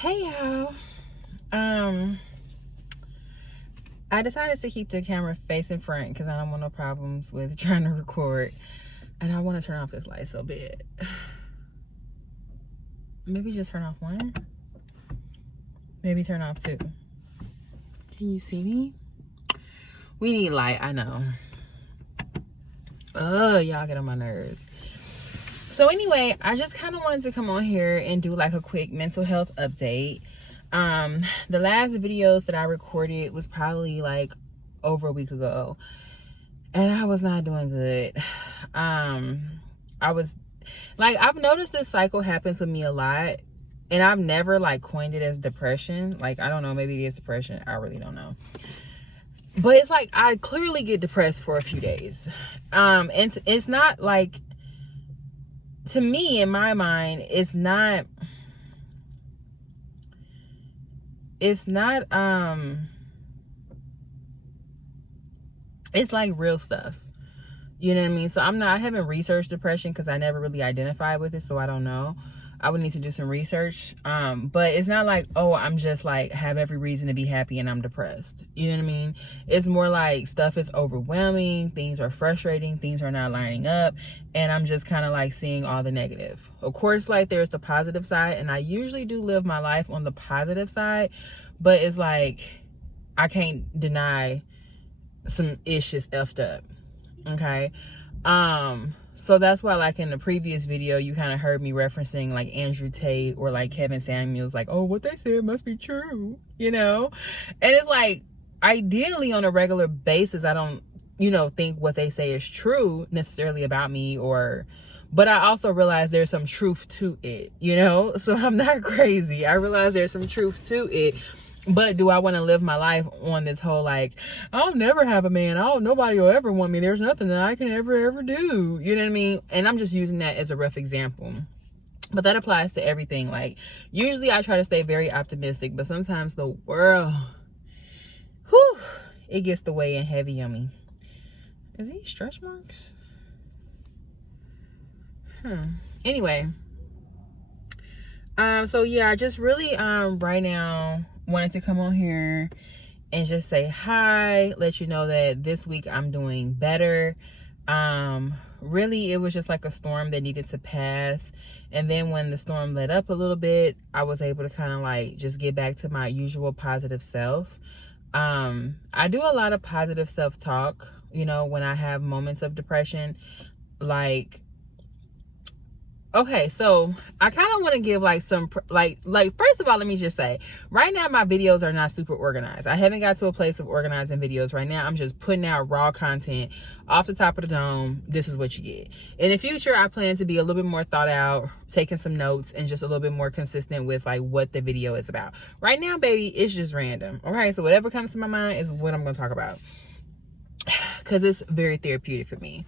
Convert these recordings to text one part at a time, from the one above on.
Hey y'all. I decided to keep the camera facing front because I don't want no problems with trying to record. And I want to turn off this light so bad. Maybe just turn off one. Maybe turn off two. Can you see me? We need light, I know. Y'all get on my nerves. So anyway, I just kind of wanted to come on here and do like a quick mental health update. The last videos that I recorded was probably like over a week ago, and I was not doing good. I was like, I've noticed this cycle happens with me a lot, and I've never like coined it as depression. Like, I don't know, maybe it is depression, I really don't know, but it's like I clearly get depressed for a few days. And it's not like, to me, in my mind, it's not it's like real stuff, you know what I mean? So I haven't researched depression because I never really identified with it, so I don't know. I would need to do some research. But it's not like, oh, I'm just like have every reason to be happy and I'm depressed, you know what I mean? It's more like stuff is overwhelming, things are frustrating, things are not lining up, and I'm just kind of like seeing all the negative. Of course, like, there's the positive side, and I usually do live my life on the positive side, but it's like I can't deny some ish is effed up. Okay. So that's why, like, in the previous video, you kind of heard me referencing like Andrew Tate or like Kevin Samuels, like, oh, what they said must be true, you know? And it's like, ideally on a regular basis, I don't, think what they say is true necessarily about me, but I also realize there's some truth to it, so I'm not crazy. I realize there's some truth to it. But do I want to live my life on this whole, like, I'll never have a man, nobody will ever want me, there's nothing that I can ever do, you know what I mean? And I'm just using that as a rough example, but that applies to everything. Like, usually I try to stay very optimistic, but sometimes the world, it gets the way in heavy on me. Is these stretch marks? Anyway, so yeah, I just really right now wanted to come on here and just say hi, let you know that this week I'm doing better. Really, it was just like a storm that needed to pass, and then when the storm let up a little bit, I was able to kind of like just get back to my usual positive self. I do a lot of positive self-talk, when I have moments of depression. Like, okay, so I kind of want to give like some, like first of all, let me just say, right now my videos are not super organized. I haven't got to a place of organizing videos right now. I'm just putting out raw content off the top of the dome. This is what you get. In the future, I plan to be a little bit more thought out, taking some notes, and just a little bit more consistent with like what the video is about. Right now, baby, it's just random. Okay, so whatever comes to my mind is what I'm going to talk about, because it's very therapeutic for me.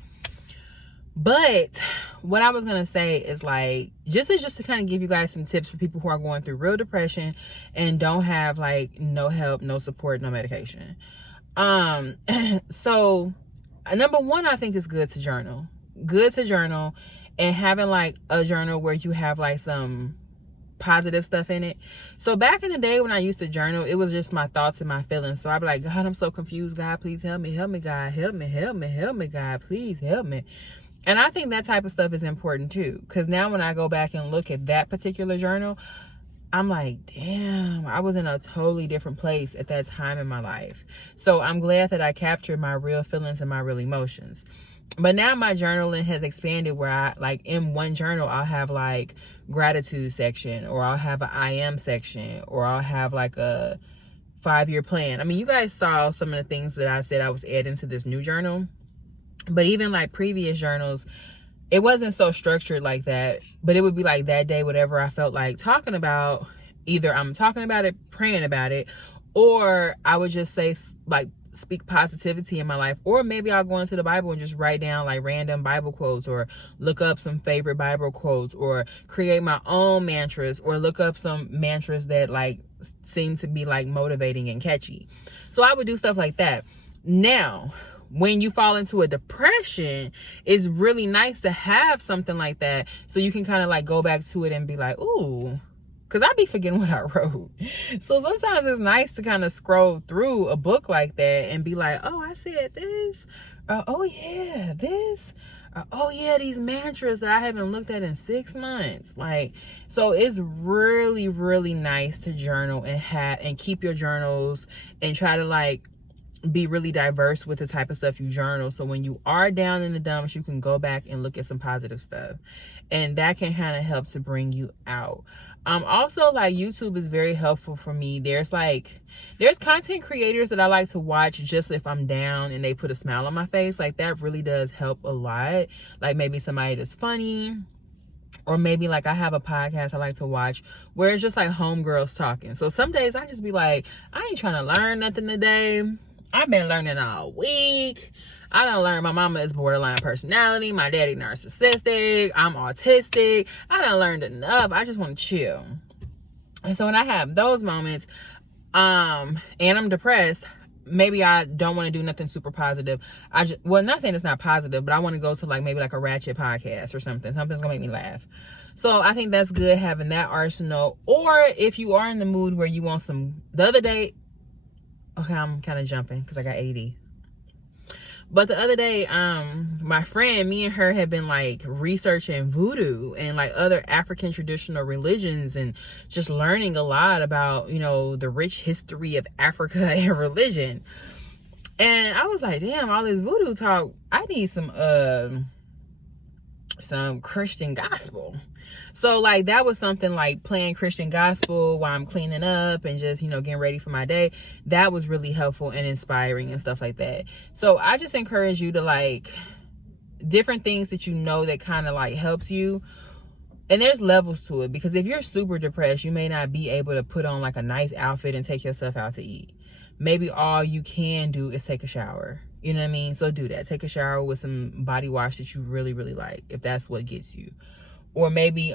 But what I was gonna say is, like, just to kind of give you guys some tips for people who are going through real depression and don't have like no help, no support, no medication. So number one, I think it's good to journal and having like a journal where you have like some positive stuff in it. So back in the day when I used to journal, it was just my thoughts and my feelings. So I'd be like, God, I'm so confused. God, please help me, God, help me, God, please help me. And I think that type of stuff is important too, because now when I go back and look at that particular journal, I'm like, damn, I was in a totally different place at that time in my life. So I'm glad that I captured my real feelings and my real emotions. But now my journaling has expanded where I, like, in one journal, I'll have like gratitude section, or I'll have an I am section, or I'll have like a 5-year plan. I mean, you guys saw some of the things that I said I was adding to this new journal. But even like previous journals, it wasn't so structured like that, but it would be like that day, whatever I felt like talking about, either I'm talking about it, praying about it, or I would just say, like, speak positivity in my life, or maybe I'll go into the Bible and just write down like random Bible quotes, or look up some favorite Bible quotes, or create my own mantras, or look up some mantras that like seem to be like motivating and catchy. So I would do stuff like that. Now, when you fall into a depression, it's really nice to have something like that, so you can kind of like go back to it and be like, ooh, because I be forgetting what I wrote. So sometimes it's nice to kind of scroll through a book like that and be like, oh, I said this. Oh yeah, this. Oh yeah, these mantras that I haven't looked at in 6 months. Like, so it's really, really nice to journal and keep your journals and try to like be really diverse with the type of stuff you journal. So when you are down in the dumps, you can go back and look at some positive stuff, and that can kind of help to bring you out. Also, like, YouTube is very helpful for me. There's content creators that I like to watch just if I'm down and they put a smile on my face. Like, that really does help a lot. Like, maybe somebody that's funny, or maybe like I have a podcast I like to watch where it's just like homegirls talking. So some days I just be like, I ain't trying to learn nothing today. I've been learning all week. I done learned my mama is borderline personality. My daddy narcissistic. I'm autistic. I done learned enough. I just want to chill. And so when I have those moments, and I'm depressed, maybe I don't want to do nothing super positive. Not saying it's not positive, but I want to go to like maybe like a ratchet podcast or something. Something's gonna make me laugh. So I think that's good having that arsenal. Or if you are in the mood where you want the other day, okay, I'm kind of jumping because I got AD. But the other day, my friend, me and her had been like researching voodoo and like other African traditional religions and just learning a lot about, the rich history of Africa and religion. And I was like, damn, all this voodoo talk, I need some Christian gospel. So like that was something like playing Christian gospel while I'm cleaning up and just, getting ready for my day. That was really helpful and inspiring and stuff like that. So I just encourage you to like different things that that kind of like helps you. And there's levels to it, because if you're super depressed, you may not be able to put on like a nice outfit and take yourself out to eat. Maybe all you can do is take a shower. You know what I mean? So do that. Take a shower with some body wash that you really, really like, if that's what gets you. Or maybe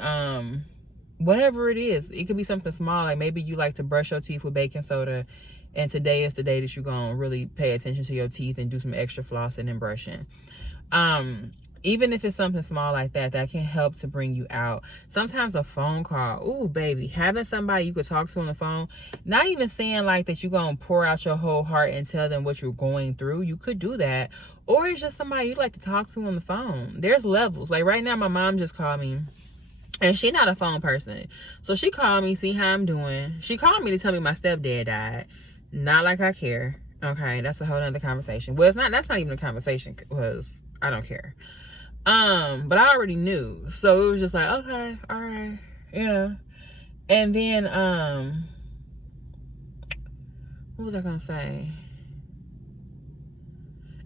whatever it is. It could be something small. Like maybe you like to brush your teeth with baking soda, and today is the day that you're going to really pay attention to your teeth and do some extra flossing and brushing. Even if it's something small like that, that can help to bring you out. Sometimes a phone call, ooh, baby, having somebody you could talk to on the phone, not even saying like that you're going to pour out your whole heart and tell them what you're going through. You could do that. Or it's just somebody you like to talk to on the phone. There's levels. Like right now, my mom just called me. And she's not a phone person. So she called me, see how I'm doing. She called me to tell me my stepdad died. Not like I care. Okay, that's a whole other conversation. Well, that's not even a conversation, because I don't care. But I already knew. So it was just like, okay, all right, yeah. And then, what was I gonna say?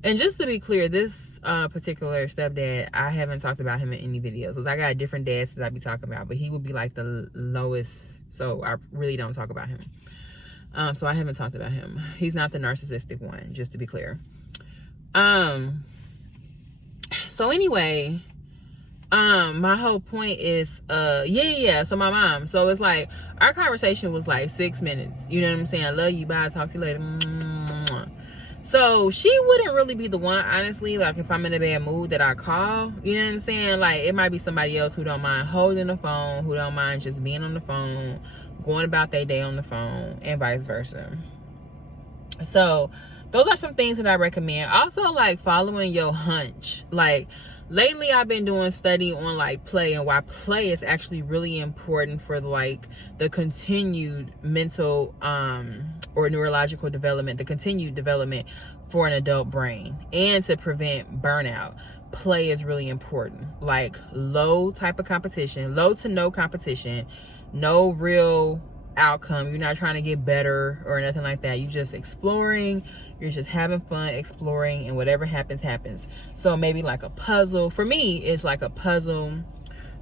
And just to be clear, this particular stepdad, I haven't talked about him in any videos, because I got different dads that I be talking about, but he would be like the lowest, so I really don't talk about him. So I haven't talked about him. He's not the narcissistic one, just to be clear. So anyway, my whole point is, so my mom, so it's like, our conversation was like 6 minutes, you know what I'm saying? I love you, bye, talk to you later. So she wouldn't really be the one, honestly, like if I'm in a bad mood that I call, you know what I'm saying? Like it might be somebody else who don't mind holding the phone, who don't mind just being on the phone, going about their day on the phone, and vice versa. So those are some things that I recommend. Also, like following your hunch. Like lately I've been doing study on like play, and why play is actually really important for like the continued mental or neurological development, the continued development for an adult brain, and to prevent burnout. Play is really important. Like low type of competition, low to no competition, no real outcome. You're not trying to get better or nothing like that. You're just exploring, you're just having fun exploring, and whatever happens. So maybe like a puzzle. For me, it's like a puzzle,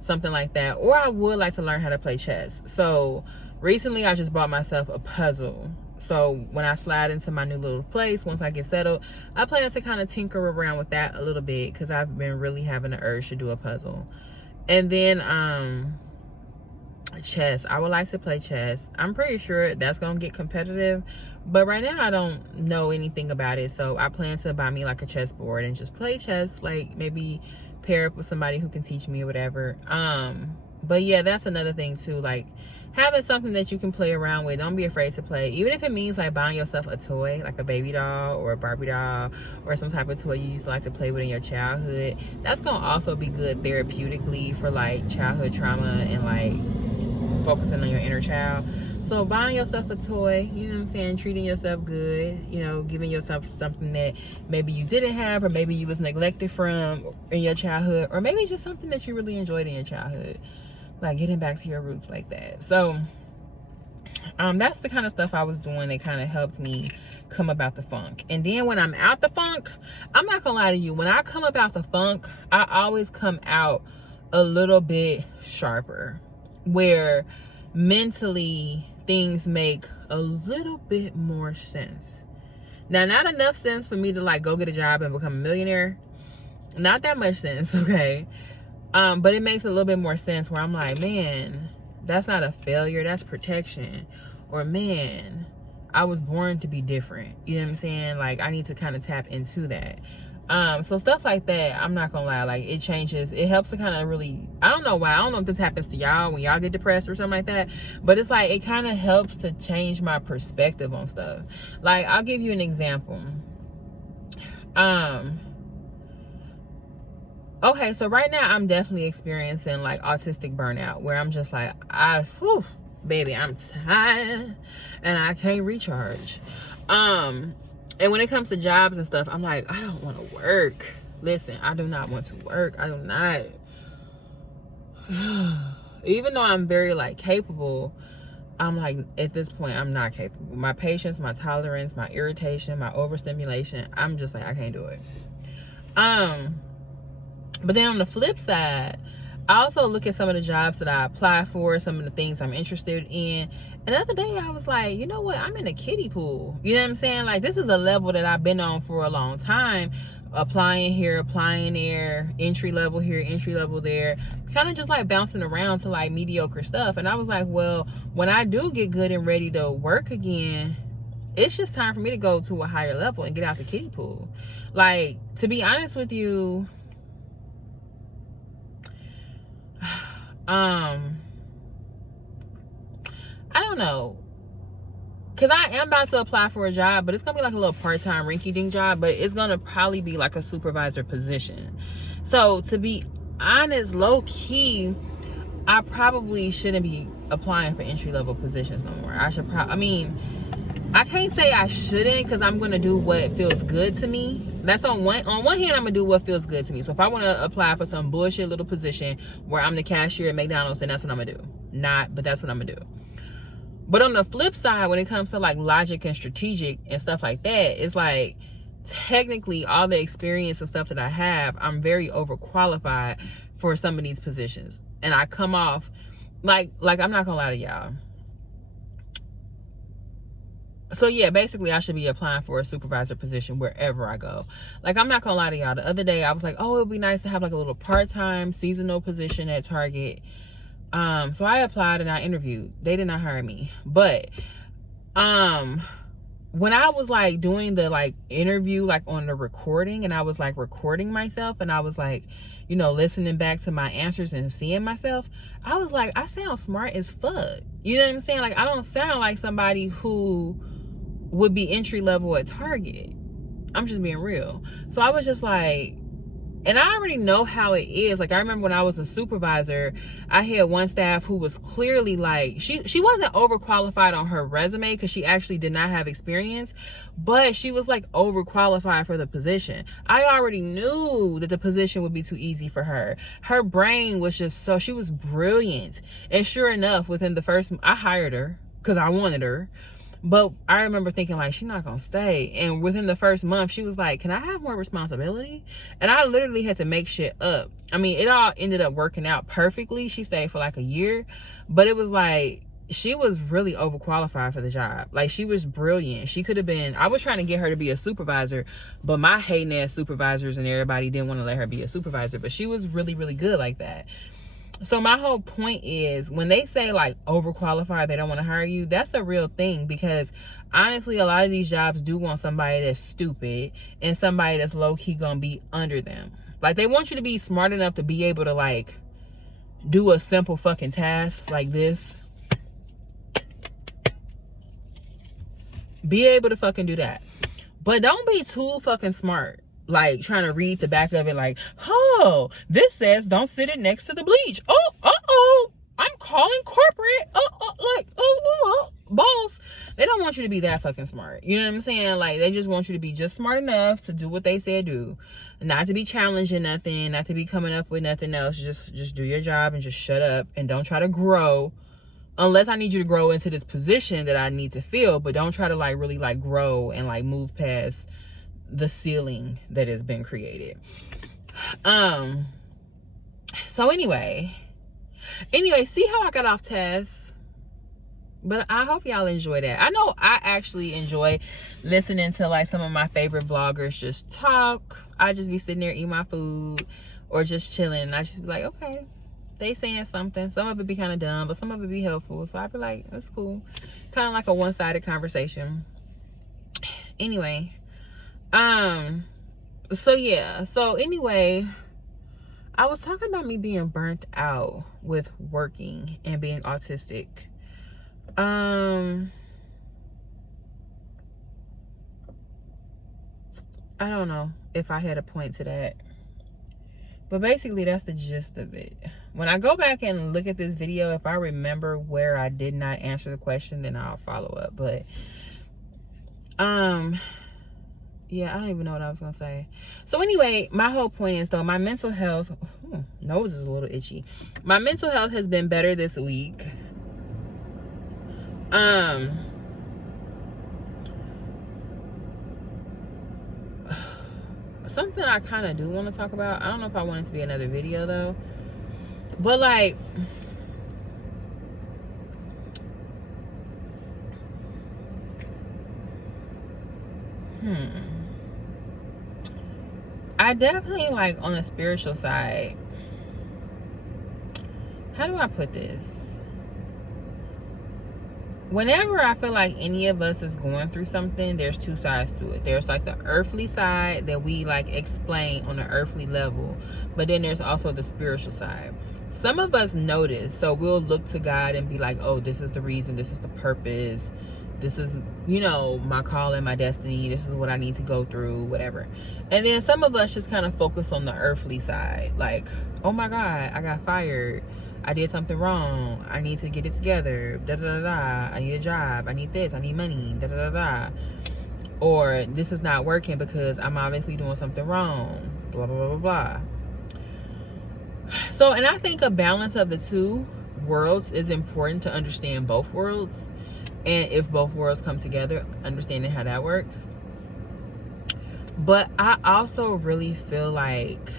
something like that. Or I would like to learn how to play chess. So recently I just bought myself a puzzle. So when I slide into my new little place, once I get settled, I plan to kind of tinker around with that a little bit, because I've been really having the urge to do a puzzle. And then chess, I would like to play chess. I'm pretty sure that's gonna get competitive, but right now I don't know anything about it. So I plan to buy me like a chessboard and just play chess, like maybe pair up with somebody who can teach me or whatever. But yeah, that's another thing too. Like, having something that you can play around with. Don't be afraid to play. Even if it means like buying yourself a toy, like a baby doll or a Barbie doll or some type of toy you used to like to play with in your childhood. That's gonna also be good therapeutically for like childhood trauma and like focusing on your inner child. So buying yourself a toy, you know what I'm saying, treating yourself good, you know, giving yourself something that maybe you didn't have, or maybe you was neglected from in your childhood, or maybe just something that you really enjoyed in your childhood, like getting back to your roots like that. So that's the kind of stuff I was doing that kind of helped me come about the funk. And then when I'm out the funk, I'm not gonna lie to you, when I come about the funk, I always come out a little bit sharper, where mentally things make a little bit more sense. Now, not enough sense for me to like go get a job and become a millionaire, not that much sense, okay, but it makes a little bit more sense where I'm like, man, that's not a failure, that's protection. Or man, I was born to be different, you know what I'm saying? Like, I need to kind of tap into that. So stuff like that, I'm not gonna lie, like, it changes, it helps to kind of really, I don't know why, I don't know if this happens to y'all when y'all get depressed or something like that, but it's like, it kind of helps to change my perspective on stuff. Like, I'll give you an example. Okay, so right now I'm definitely experiencing like autistic burnout, where I'm just like, baby, I'm tired and I can't recharge. And when it comes to jobs and stuff, I'm like, I don't want to work. Listen, I do not want to work. I do not. Even though I'm very like capable, I'm like, at this point, I'm not capable. My patience, my tolerance, my irritation, my overstimulation, I'm just like, I can't do it. But then on the flip side, I also look at some of the jobs that I apply for, some of the things I'm interested in. And the other day I was like, you know what? I'm in a kiddie pool. You know what I'm saying? Like, this is a level that I've been on for a long time. Applying here, applying there, entry level here, entry level there. Kind of just like bouncing around to like mediocre stuff. And I was like, well, when I do get good and ready to work again, it's just time for me to go to a higher level and get out the kiddie pool. Like, to be honest with you, I don't know, because I am about to apply for a job, but it's gonna be like a little part-time rinky-dink job, but it's gonna probably be like a supervisor position. So to be honest, low-key, I probably shouldn't be applying for entry-level positions no more. I should I can't say I shouldn't, because I'm gonna do what feels good to me. That's on one hand, I'm gonna do what feels good to me. So if I want to apply for some bullshit little position where I'm the cashier at McDonald's, then that's what I'm gonna do. But that's what I'm gonna do. But on the flip side, when it comes to like logic and strategic and stuff like that, it's like, technically all the experience and stuff that I have, I'm very overqualified for some of these positions. And I come off like I'm not gonna lie to y'all. So yeah, basically I should be applying for a supervisor position wherever I go. Like, I'm not gonna lie to y'all, the other day I was like, oh, it would be nice to have like a little part-time seasonal position at Target. So I applied and I interviewed. They did not hire me. But when I was like doing the like interview, like on the recording, and I was like recording myself, and I was like, you know, listening back to my answers and seeing myself, I was like, I sound smart as fuck. You know what I'm saying? Like, I don't sound like somebody who would be entry level at Target. I'm just being real. So I was just like, and I already know how it is. Like, I remember when I was a supervisor, I had one staff who was clearly like, she wasn't overqualified on her resume because she actually did not have experience, but she was like overqualified for the position. I already knew that the position would be too easy for her. Her brain was just so, she was brilliant. And sure enough, within the first, I hired her because I wanted her. But I remember thinking, like, she's not gonna stay. And within the first month, she was like, can I have more responsibility? And I literally had to make shit up. I mean, it all ended up working out perfectly. She stayed for like a year. But it was like, she was really overqualified for the job. Like, she was brilliant. She could have been, I was trying to get her to be a supervisor, but my hating ass supervisors and everybody didn't want to let her be a supervisor. But she was really, really good like that. So my whole point is, when they say like overqualified, they don't want to hire you, that's a real thing, because honestly, a lot of these jobs do want somebody that's stupid and somebody that's low-key gonna be under them. Like, they want you to be smart enough to be able to like do a simple fucking task like this. Be able to fucking do that. But don't be too fucking smart. Like, trying to read the back of it like, oh, this says don't sit it next to the bleach. Oh, I'm calling corporate. Boss. They don't want you to be that fucking smart. You know what I'm saying? Like, they just want you to be just smart enough to do what they said do. Not to be challenging nothing, not to be coming up with nothing else. Just do your job and just shut up and don't try to grow. Unless I need you to grow into this position that I need to fill, but don't try to like really like grow and like move past the ceiling that has been created. So anyway, see how I got off task? But I hope y'all enjoy that. I know I actually enjoy listening to like some of my favorite vloggers just talk. I just be sitting there eating my food or just chilling. I just be like, okay, they saying something. Some of it be kind of dumb, but some of it be helpful. So I be like, that's cool. Kind of like a one-sided conversation. Anyway, so yeah. So anyway, I was talking about me being burnt out with working and being autistic. I don't know if I had a point to that. But basically, that's the gist of it. When I go back and look at this video, if I remember where I did not answer the question, then I'll follow up. But, yeah, I don't even know what I was going to say. So anyway, my whole point is, though, my mental health, nose is a little itchy. My mental health has been better this week. Something I kind of do want to talk about. I don't know if I want it to be another video though, but like, I definitely like on a spiritual side. How do I put this? Whenever I feel like any of us is going through something, there's two sides to it. There's like the earthly side that we like explain on an earthly level, but then there's also the spiritual side. Some of us notice, so we'll look to God and be like, oh, this is the reason, this is the purpose, this is, you know, my calling, my destiny, this is what I need to go through, whatever. And then some of us just kind of focus on the earthly side, like, oh my God, I got fired, I did something wrong, I need to get it together, I need a job, I need this, I need money, or this is not working because I'm obviously doing something wrong, blah blah blah blah blah. So, and I think a balance of the two worlds is important to understand both worlds, and if both worlds come together, understanding how that works. But I also really feel like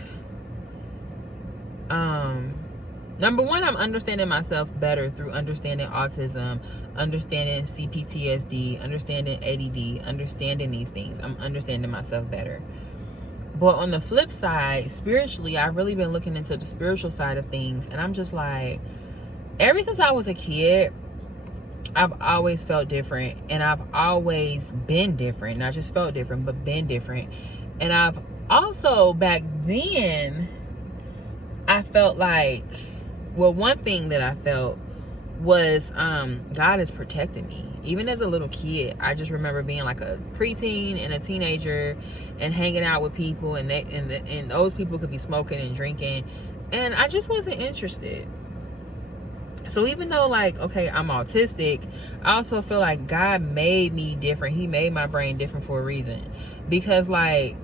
number one, I'm understanding myself better through understanding autism, understanding CPTSD, understanding ADD, understanding these things. I'm understanding myself better. But on the flip side, spiritually, I've really been looking into the spiritual side of things. And I'm just like, ever since I was a kid, I've always felt different. And I've always been different. Not just felt different, but been different. And I've also, back then, I felt like, well, one thing that I felt was God is protecting me. Even as a little kid, I just remember being like a preteen and a teenager and hanging out with people, and those people could be smoking and drinking, and I just wasn't interested. So even though, like, okay, I'm autistic, I also feel like God made me different. He made my brain different for a reason. Because, like,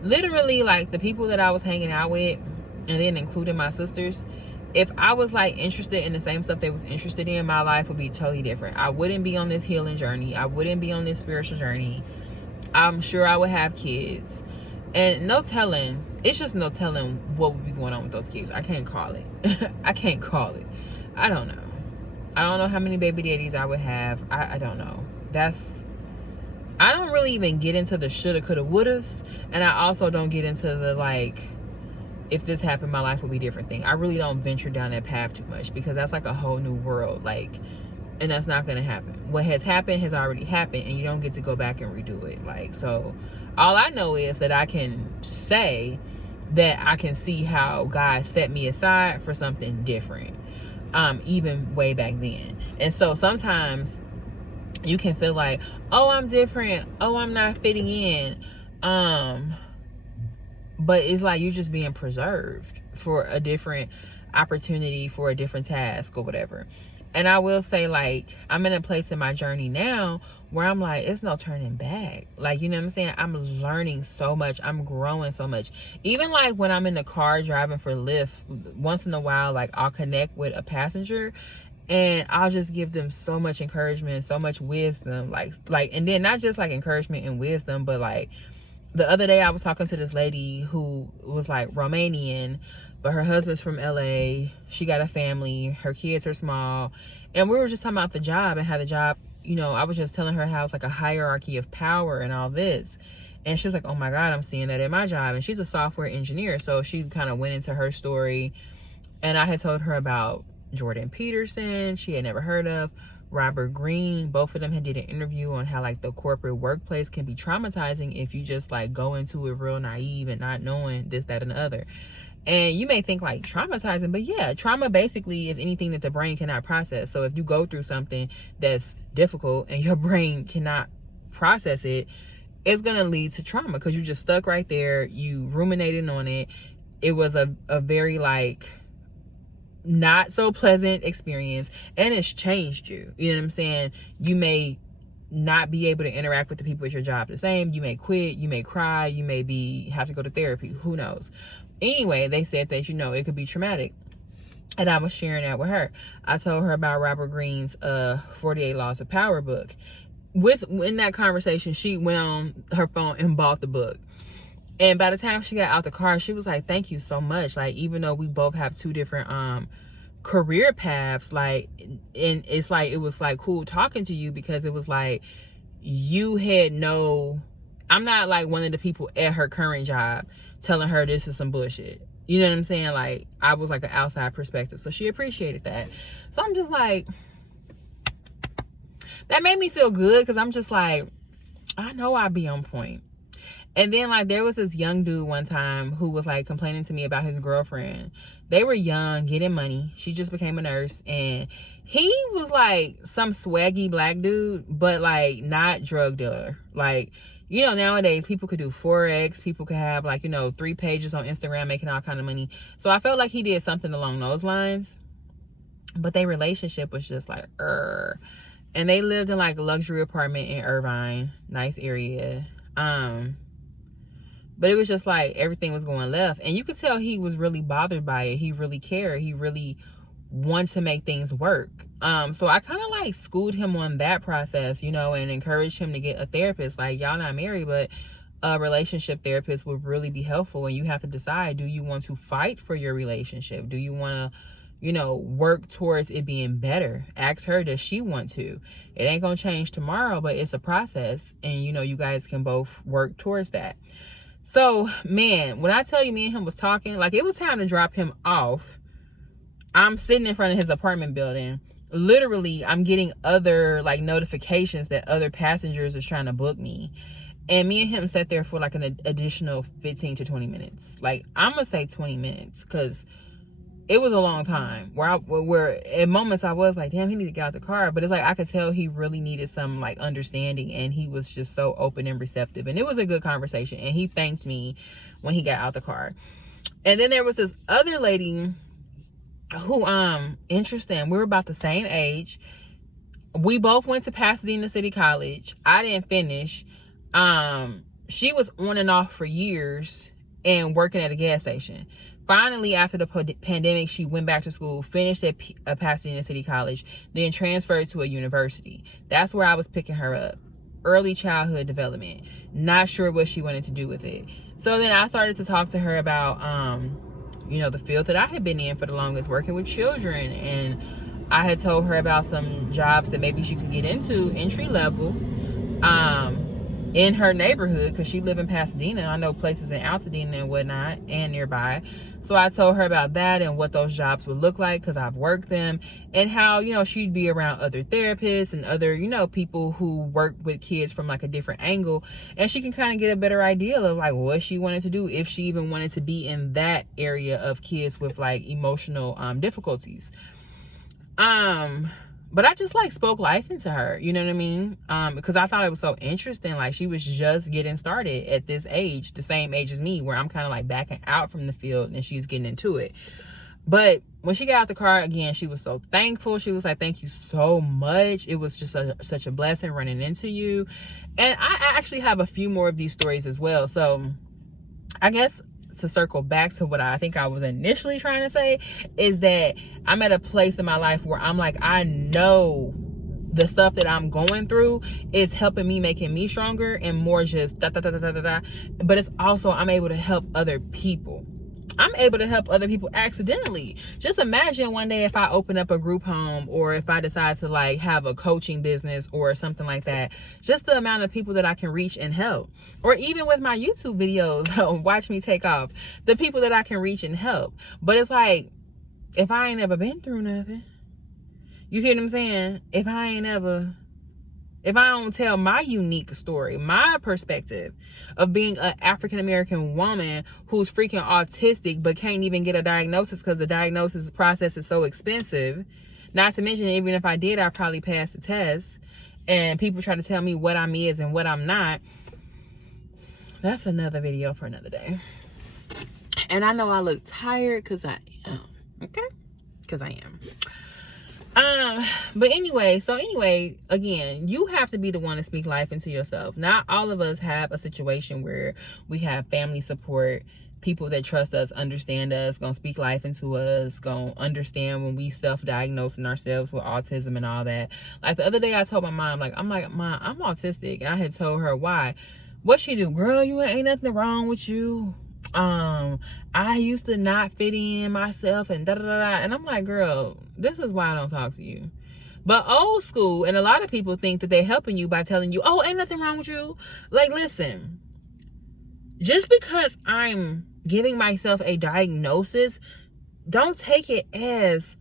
literally, like, the people that I was hanging out with, and then including my sisters, if I was like interested in the same stuff they was interested in, my life would be totally different. I wouldn't be on this healing journey. I wouldn't be on this spiritual journey. I'm sure I would have kids. And no telling, it's just no telling what would be going on with those kids. I can't call it. I can't call it. I don't know. I don't know how many baby daddies I would have. I don't know. I don't really even get into the shoulda, coulda, wouldas. And I also don't get into the like, if this happened, my life would be a different thing. I really don't venture down that path too much, because that's like a whole new world. Like, and that's not going to happen. What has happened has already happened, and you don't get to go back and redo it. Like, so all I know is that I can say that I can see how God set me aside for something different, even way back then. And so sometimes you can feel like, oh, I'm different, oh, I'm not fitting in, but it's like you're just being preserved for a different opportunity, for a different task or whatever. And I will say, like, I'm in a place in my journey now where I'm like, it's no turning back. Like, you know what I'm saying? I'm learning so much. I'm growing so much. Even like when I'm in the car driving for Lyft, once in a while, like I'll connect with a passenger and I'll just give them so much encouragement, so much wisdom. Like, and then not just like encouragement and wisdom, but like, the other day I was talking to this lady who was like Romanian, but her husband's from LA. She got a family. Her kids are small. And we were just talking about the job and how the job, you know, I was just telling her how it's like a hierarchy of power and all this. And she was like, oh my God, I'm seeing that in my job. And she's a software engineer. So she kind of went into her story. And I had told her about Jordan Peterson, she had never heard of. Robert Greene, both of them had did an interview on how like the corporate workplace can be traumatizing if you just like go into it real naive and not knowing this, that, and the other. And you may think like traumatizing, but yeah, trauma basically is anything that the brain cannot process. So if you go through something that's difficult and your brain cannot process it, it's gonna lead to trauma because you just stuck right there, you ruminating on it. It was a very like not so pleasant experience, and it's changed you. You know what I'm saying? You may not be able to interact with the people at your job the same. You may quit, you may cry, you may have to go to therapy, who knows. Anyway, they said that, you know, it could be traumatic. And I was sharing that with her. I told her about Robert Greene's 48 Laws of Power book. In that conversation, she went on her phone and bought the book. And by the time she got out the car, she was like, thank you so much. Like, even though we both have two different career paths, like, and it's like, it was like cool talking to you because it was like, you had I'm not like one of the people at her current job telling her this is some bullshit. You know what I'm saying? Like, I was like an outside perspective. So she appreciated that. So I'm just like, that made me feel good because I'm just like, I know I'd be on point. And then like there was this young dude one time who was like complaining to me about his girlfriend. They were young, getting money. She just became a nurse, and he was like some swaggy black dude, but like not drug dealer. Like, you know, nowadays people could do Forex, people could have like, you know, 3 pages on Instagram making all kind of money. So I felt like he did something along those lines. But their relationship was just like, and they lived in like a luxury apartment in Irvine, nice area. But it was just like everything was going left. And you could tell he was really bothered by it. He really cared. He really wanted to make things work. So I kind of like schooled him on that process, you know, and encouraged him to get a therapist. Like, y'all not married, but a relationship therapist would really be helpful. And you have to decide, do you want to fight for your relationship? Do you want to, you know, work towards it being better? Ask her, does she want to? It ain't gonna change tomorrow, but it's a process. And, you know, you guys can both work towards that. So, man, when I tell you me and him was talking, like it was time to drop him off. I'm sitting in front of his apartment building. Literally, I'm getting other like notifications that other passengers is trying to book me. And me and him sat there for like an additional 15 to 20 minutes. Like, I'm going to say 20 minutes because it was a long time where at moments I was like, damn, he need to get out the car. But it's like, I could tell he really needed some like understanding, and he was just so open and receptive. And it was a good conversation. And he thanked me when he got out the car. And then there was this other lady who, interesting. We were about the same age. We both went to Pasadena City College. I didn't finish. She was on and off for years and working at a gas station. Finally, after the pandemic, she went back to school, finished at Pasadena City College, then transferred to a university. That's where I was picking her up. Early childhood development. Not sure what she wanted to do with it. So then I started to talk to her about, you know, the field that I had been in for the longest, working with children. And I had told her about some jobs that maybe she could get into, entry level, in her neighborhood, because she live in Pasadena. I know places in Altadena and whatnot and nearby. So I told her about that and what those jobs would look like, because I've worked them, and how, you know, she'd be around other therapists and other, you know, people who work with kids from like a different angle, and she can kind of get a better idea of like what she wanted to do, if she even wanted to be in that area of kids with like emotional difficulties. But I just like spoke life into her, you know what I mean? Because I thought it was so interesting. Like, she was just getting started at this age, the same age as me, where I'm kind of like backing out from the field and she's getting into it. But when she got out the car again, she was so thankful. She was like, thank you so much. It was just such a blessing running into you. And I actually have a few more of these stories as well. So I guess to circle back to what I think I was initially trying to say, is that I'm at a place in my life where I'm like, I know the stuff that I'm going through is helping me, making me stronger, and more just da da da da da da. But it's also, I'm able to help other people. I'm able to help other people accidentally. Just imagine one day if I open up a group home, or if I decide to like have a coaching business or something like that, just the amount of people that I can reach and help. Or even with my YouTube videos, watch me take off, the people that I can reach and help. But it's like, if I ain't ever been through nothing, you see what I'm saying? If I don't tell my unique story, my perspective of being an African-American woman who's freaking autistic but can't even get a diagnosis because the diagnosis process is so expensive. Not to mention, even if I did, I'd probably pass the test. And people try to tell me what I'm is and what I'm not. That's another video for another day. And I know I look tired because I am. Okay? Because I am. But anyway, again, you have to be the one to speak life into yourself. Not all of us have a situation where we have family support, people that trust us, understand us, gonna speak life into us, gonna understand when we self-diagnosing ourselves with autism and all that. Like the other day I told my mom, I'm like, Mom, I'm autistic. And I had told her why. What she do? Girl, you ain't nothing wrong with you. I used to not fit in myself and da da da da. And I'm like, girl, this is why I don't talk to you. But old school, and a lot of people think that they're helping you by telling you, oh, ain't nothing wrong with you. Like, listen, just because I'm giving myself a diagnosis, don't take it as,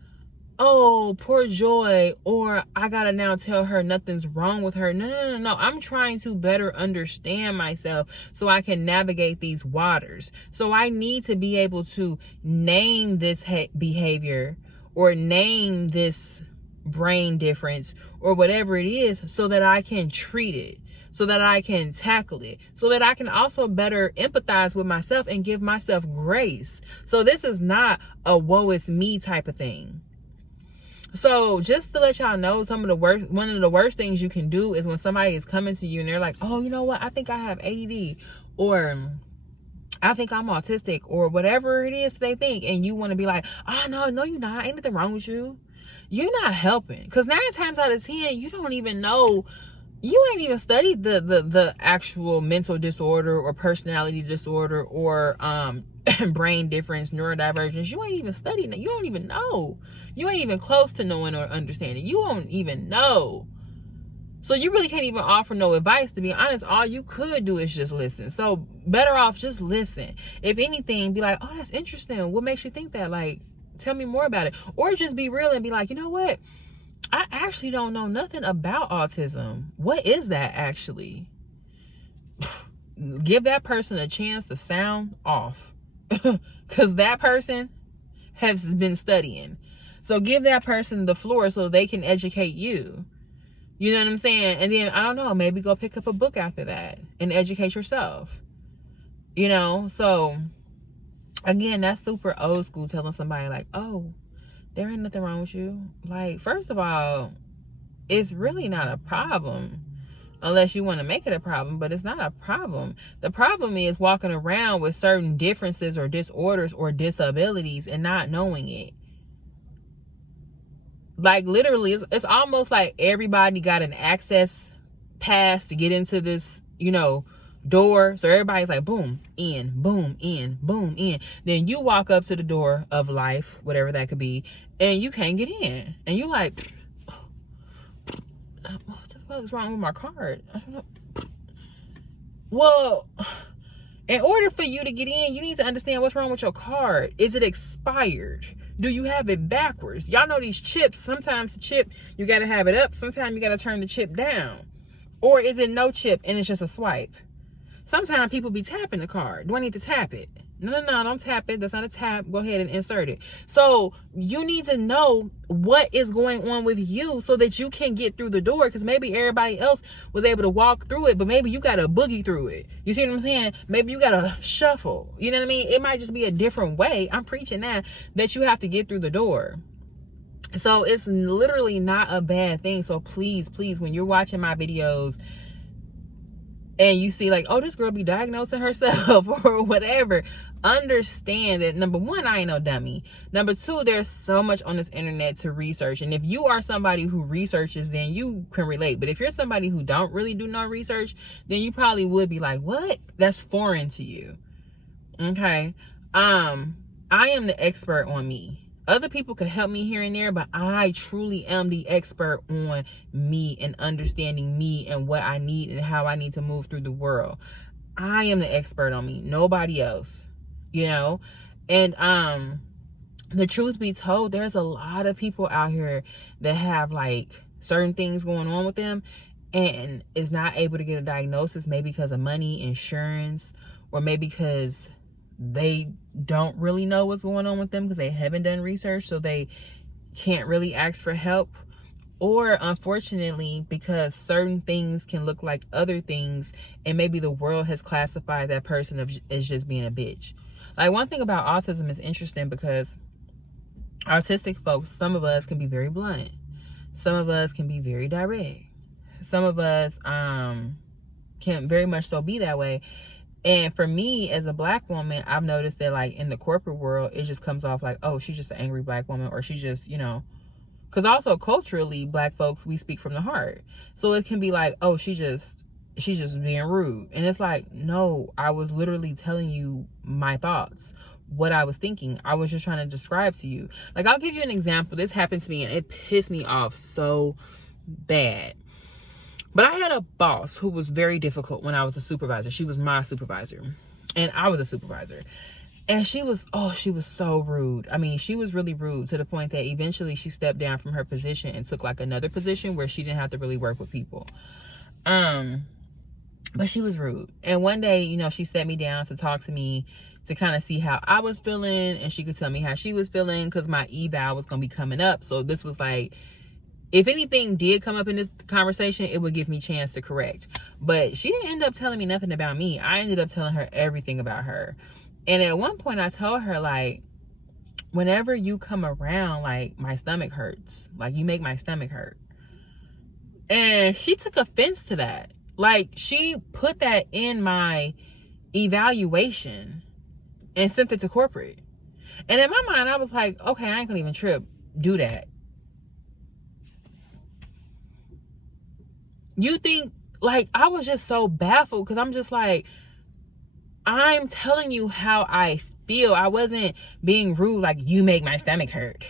oh, poor Joy, or I gotta now tell her nothing's wrong with her. No. I'm trying to better understand myself so I can navigate these waters. So I need to be able to name this behavior, or name this brain difference, or whatever it is, so that I can treat it, so that I can tackle it, so that I can also better empathize with myself and give myself grace. So this is not a woe is me type of thing. So just to let y'all know, one of the worst things you can do is when somebody is coming to you and they're like, oh, you know what? I think I have ADD, or I think I'm autistic, or whatever it is they think. And you want to be like, oh, no, you're not. Ain't nothing wrong with you. You're not helping. Because 9 times out of 10, you don't even know. You ain't even studied the actual mental disorder or personality disorder or brain difference, neurodivergence. You ain't even studied it. You don't even know. You ain't even close to knowing or understanding. You don't even know. So you really can't even offer no advice, to be honest. All you could do is just listen. So better off just listen. If anything, be like, oh, that's interesting. What makes you think that? Like, tell me more about it. Or just be real and be like, you know what? I actually don't know nothing about autism. What is that actually? Give that person a chance to sound off. Because that person has been studying. So give that person the floor so they can educate you. You know what I'm saying? And then, I don't know, maybe go pick up a book after that and educate yourself. You know? So, again, that's super old school, telling somebody like, oh, there ain't nothing wrong with you. Like, first of all, it's really not a problem unless you want to make it a problem, but it's not a problem. The problem is walking around with certain differences or disorders or disabilities and not knowing it. Like, literally, it's almost like everybody got an access pass to get into this, door. So everybody's like, boom, in, boom, in, boom, in. Then you walk up to the door of life, whatever that could be, and you can't get in. And you like, what the fuck is wrong with my card? I don't know. Well, in order for you to get in, you need to understand what's wrong with your card. Is it expired? Do you have it backwards? Y'all know these chips, sometimes the chip, you got to have it up. Sometimes you got to turn the chip down. Or is it no chip and it's just a swipe? Sometimes people be tapping the card. Do I need to tap it? No, don't tap it. That's not a tap. Go ahead and insert it. So you need to know what is going on with you so that you can get through the door, because maybe everybody else was able to walk through it, but maybe you got to boogie through it. You see what I'm saying? Maybe you got to shuffle. You know what I mean? It might just be a different way. I'm preaching that you have to get through the door. So it's literally not a bad thing. So please, when you're watching my videos, and you see like, oh, this girl be diagnosing herself or whatever, understand that, number one, I ain't no dummy. Number two, there's so much on this internet to research. And if you are somebody who researches, then you can relate. But if you're somebody who don't really do no research, then you probably would be like, what? That's foreign to you. Okay. I am the expert on me. Other people could help me here and there, but I truly am the expert on me and understanding me and what I need and how I need to move through the world. I am the expert on me, nobody else, you know? And the truth be told, there's a lot of people out here that have like certain things going on with them and is not able to get a diagnosis, maybe because of money, insurance, or maybe because they don't really know what's going on with them because they haven't done research, so they can't really ask for help. Or unfortunately, because certain things can look like other things, and maybe the world has classified that person as just being a bitch. Like, one thing about autism is interesting because autistic folks, some of us can be very blunt. Some of us can be very direct. Some of us can very much so be that way. And for me, as a black woman, I've noticed that like in the corporate world, it just comes off like, oh, she's just an angry black woman, or she just, you know, because also culturally, black folks, we speak from the heart. So it can be like, oh, she's just being rude. And it's like, no, I was literally telling you my thoughts, what I was thinking. I was just trying to describe to you. Like, I'll give you an example. This happened to me and it pissed me off so bad. But I had a boss who was very difficult when I was a supervisor. She was my supervisor and I was a supervisor. And she was so rude. I mean, she was really rude to the point that eventually she stepped down from her position and took like another position where she didn't have to really work with people. But she was rude. And one day, you know, she sat me down to talk to me to kind of see how I was feeling. And she could tell me how she was feeling because my eval was going to be coming up. So this was like, if anything did come up in this conversation, it would give me a chance to correct. But she didn't end up telling me nothing about me. I ended up telling her everything about her. And at one point I told her, like, whenever you come around, like, my stomach hurts. Like, you make my stomach hurt. And she took offense to that. Like, she put that in my evaluation and sent it to corporate. And in my mind, I was like, okay, I ain't gonna even do that. You think, like, I was just so baffled because I'm just like, I'm telling you how I feel. I wasn't being rude, like, you make my stomach hurt.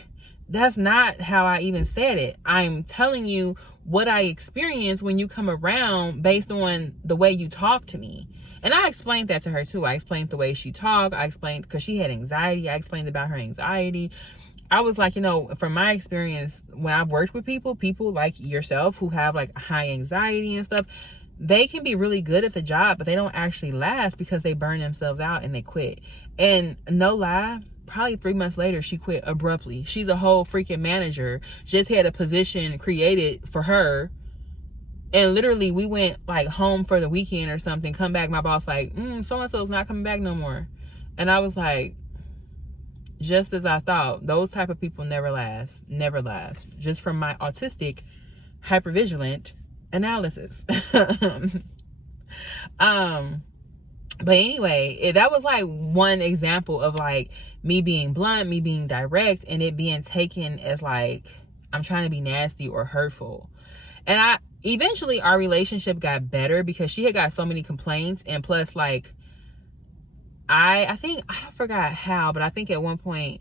That's not how I even said it. I'm telling you what I experience when you come around based on the way you talk to me. And I explained that to her too. I explained the way she talked. I explained because she had anxiety. I explained about her anxiety. I was like, you know, from my experience, when I've worked with people like yourself who have like high anxiety and stuff, they can be really good at the job, but they don't actually last because they burn themselves out and they quit. And no lie, probably 3 months later, she quit abruptly. She's a whole freaking manager, just had a position created for her. And literally we went like home for the weekend or something, come back, my boss like, so-and-so's not coming back no more. And I was like, just as I thought, those type of people never last, just from my autistic, hypervigilant analysis. But anyway, that was like one example of like me being blunt, me being direct, and it being taken as like I'm trying to be nasty or hurtful. And eventually our relationship got better because she had got so many complaints, and plus like I think, I forgot how, but I think at one point,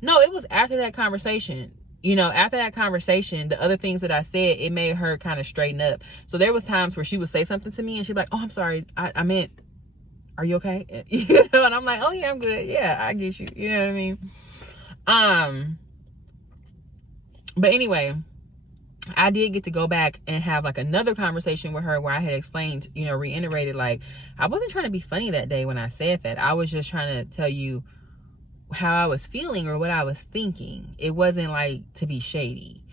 no, it was after that conversation. you know, after that conversation, the other things that I said, it made her kind of straighten up. So there was times where she would say something to me and she'd be like, oh, I'm sorry. I meant, are you okay? You know, and I'm like, oh yeah, I'm good. Yeah, I get you. You know what I mean? But anyway, I did get to go back and have like another conversation with her where I had explained, you know, reiterated, like, I wasn't trying to be funny that day when I said that. I was just trying to tell you how I was feeling or what I was thinking. It wasn't like to be shady.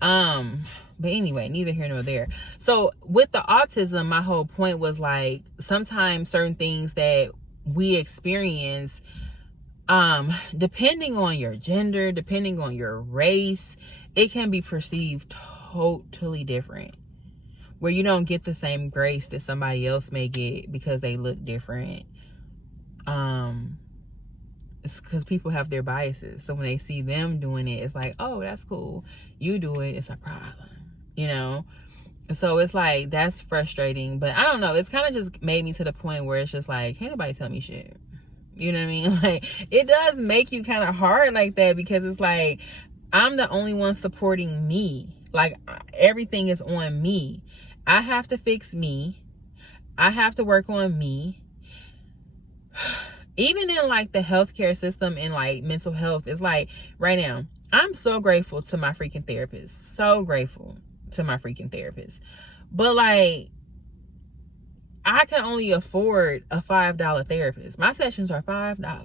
But anyway, neither here nor there. So with the autism, my whole point was like, sometimes certain things that we experience, depending on your gender, depending on your race, it can be perceived totally different, where you don't get the same grace that somebody else may get because they look different. It's because people have their biases. So when they see them doing it, it's like, oh, that's cool. You do it, it's a problem, you know? So it's like, that's frustrating. But I don't know, it's kind of just made me to the point where it's just like, can't nobody tell me shit. You know what I mean? Like, it does make you kind of hard like that, because it's like, I'm the only one supporting me. Like, everything is on me. I have to fix me. I have to work on me. Even in like the healthcare system and like mental health, it's like right now, I'm so grateful to my freaking therapist. So grateful to my freaking therapist. But like, I can only afford a $5 therapist. My sessions are $5.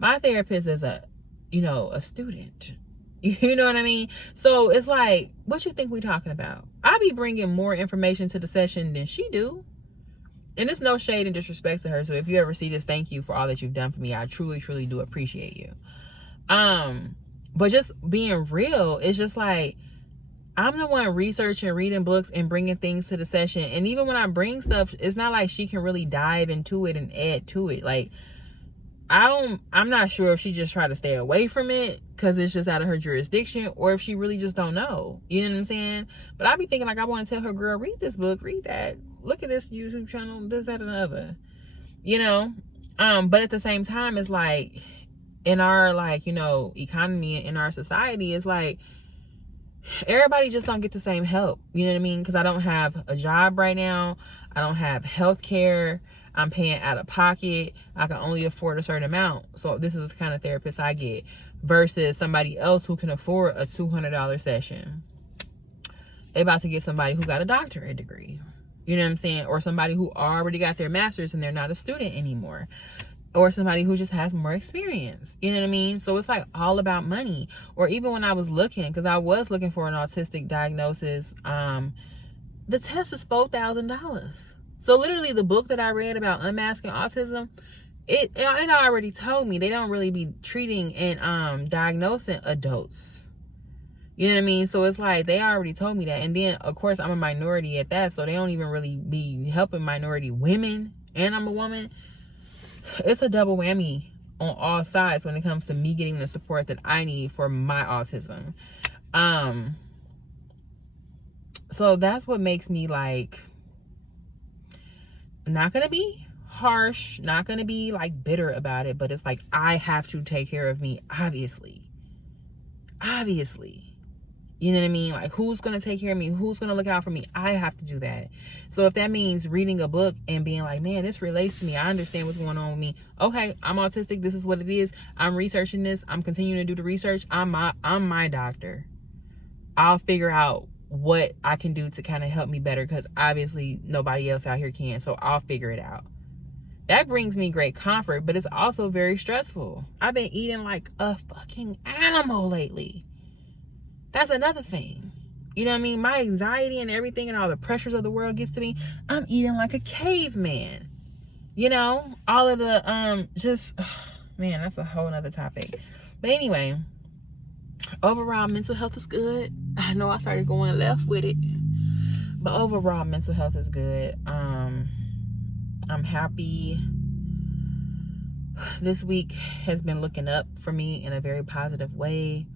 My therapist is a student. You know what I mean? So it's like, what you think we talking about? I be bringing more information to the session than she do. And it's no shade and disrespect to her. So if you ever see this, thank you for all that you've done for me. I truly, truly do appreciate you. But just being real, it's just like, I'm the one researching, reading books, and bringing things to the session. And even when I bring stuff, it's not like she can really dive into it and add to it. Like, I'm not sure if she just tried to stay away from it because it's just out of her jurisdiction, or if she really just don't know. You know what I'm saying? But I be thinking like, I want to tell her, girl, read this book, read that. Look at this YouTube channel, this, that, and the other. You know? But at the same time, it's like, in our like, economy, in our society, it's like, everybody just don't get the same help. You know what I mean? Because I don't have a job right now. I don't have health care. I'm paying out of pocket. I can only afford a certain amount. So this is the kind of therapist I get, versus somebody else who can afford a $200 session. They about to get somebody who got a doctorate degree. You know what I'm saying? Or somebody who already got their master's and they're not a student anymore. Or somebody who just has more experience. You know what I mean? So it's like all about money. Or even when I was looking, because I was looking for an autistic diagnosis, the test is $4,000. So literally the book that I read about unmasking autism, it already told me they don't really be treating and diagnosing adults. You know what I mean? So it's like, they already told me that. And then, of course, I'm a minority at that, so they don't even really be helping minority women, and I'm a woman. It's a double whammy on all sides when it comes to me getting the support that I need for my autism. So that's what makes me like, not gonna be harsh, not gonna be like bitter about it, but it's like, I have to take care of me, obviously. You know what I mean? Like, who's gonna take care of me? Who's gonna look out for me? I have to do that. So if that means reading a book and being like, man, this relates to me, I understand what's going on with me. Okay, I'm autistic, this is what it is. I'm researching this, I'm continuing to do the research. I'm my doctor. I'll figure out what I can do to kind of help me better, because obviously nobody else out here can. So I'll figure it out. That brings me great comfort, but it's also very stressful. I've been eating like a fucking animal lately. That's another thing. You know what I mean? My anxiety and everything and all the pressures of the world gets to me. I'm eating like a caveman. You know? All of the, man, that's a whole nother topic. But anyway, overall, mental health is good. I know I started going left with it, but overall, mental health is good. I'm happy. This week has been looking up for me in a very positive way.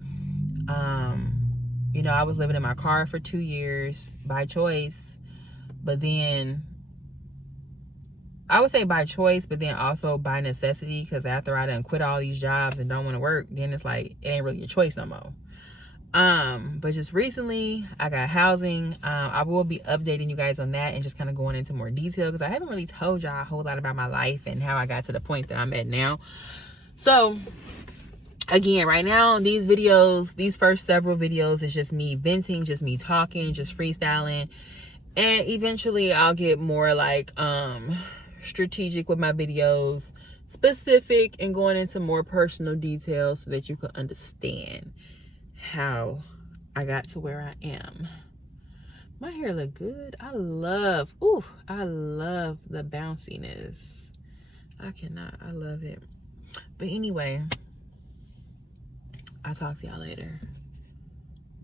I was living in my car for 2 years by choice, but then I would say by choice, but then also by necessity, because after I done quit all these jobs and don't want to work, then it's like, it ain't really a choice no more. But just recently I got housing. I will be updating you guys on that and just kind of going into more detail, because I haven't really told y'all a whole lot about my life and how I got to the point that I'm at now. So again, right now, these videos, these first several videos, is just me venting, just me talking, just freestyling. And eventually I'll get more like strategic with my videos, specific, and going into more personal details so that you can understand how I got to where I am. My hair look good. I love the bounciness. I love it. But anyway, I'll talk to y'all later.